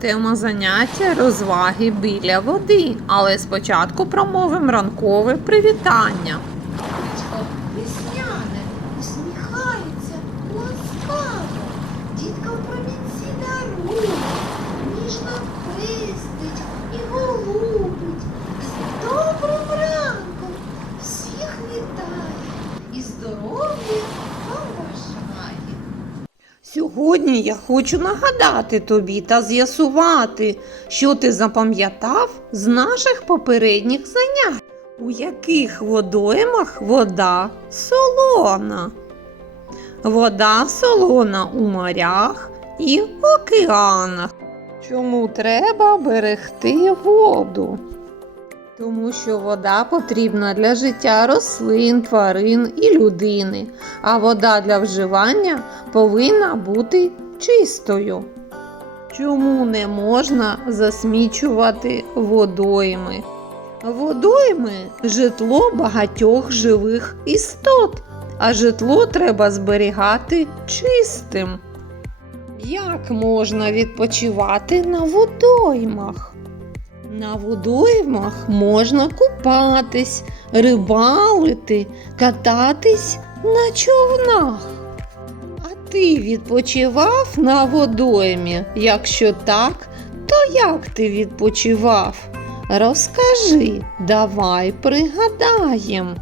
Тема заняття розваги біля води, але спочатку промовимо ранкове привітання. Сьогодні я хочу нагадати тобі та з'ясувати, що ти запам'ятав з наших попередніх занять, у яких водоймах вода солона. Вода солона у морях і океанах. Чому треба берегти воду? Тому що вода потрібна для життя рослин, тварин і людини, а вода для вживання повинна бути чистою. Чому не можна засмічувати водойми? Водойми житло багатьох живих істот, а житло треба зберігати чистим. Як можна відпочивати на водоймах? На водоймах можна купатись, рибалити, кататись на човнах. А ти відпочивав на водоймі? Якщо так, то як ти відпочивав? Розкажи, давай пригадаєм.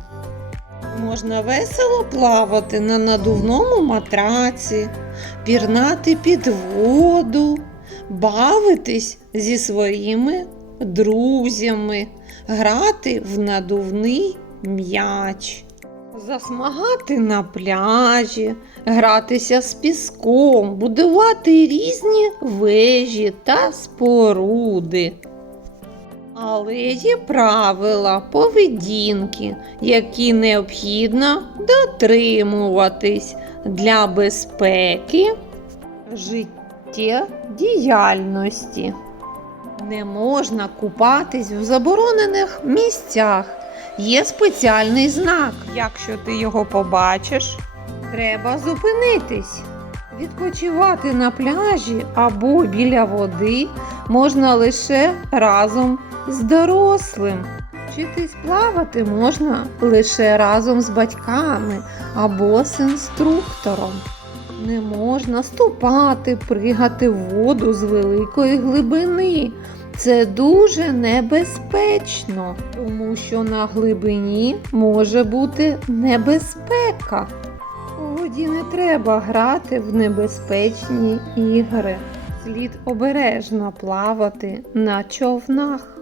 Можна весело плавати на надувному матраці, пірнати під воду, бавитись зі своїми друзями, грати в надувний м'яч, засмагати на пляжі, гратися з піском, будувати різні вежі та споруди. Але є правила поведінки, які необхідно дотримуватись для безпеки життєдіяльності. Не можна купатись в заборонених місцях. Є спеціальний знак. Якщо ти його побачиш, треба зупинитись. Відпочивати на пляжі або біля води можна лише разом з дорослим. Вчитись плавати можна лише разом з батьками або з інструктором. Не можна ступати, пригати в воду з великої глибини. Це дуже небезпечно, тому що на глибині може бути небезпека. У воді не треба грати в небезпечні ігри. Слід обережно плавати на човнах.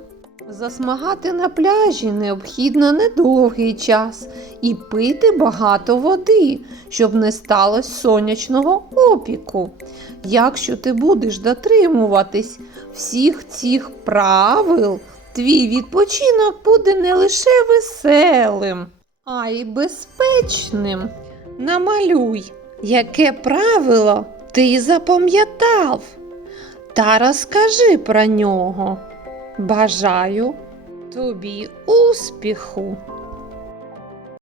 Засмагати на пляжі необхідно недовгий час і пити багато води, щоб не сталося сонячного опіку. Якщо ти будеш дотримуватись всіх цих правил, твій відпочинок буде не лише веселим, а й безпечним. Намалюй, яке правило ти запам'ятав, та розкажи про нього. Бажаю тобі успіху!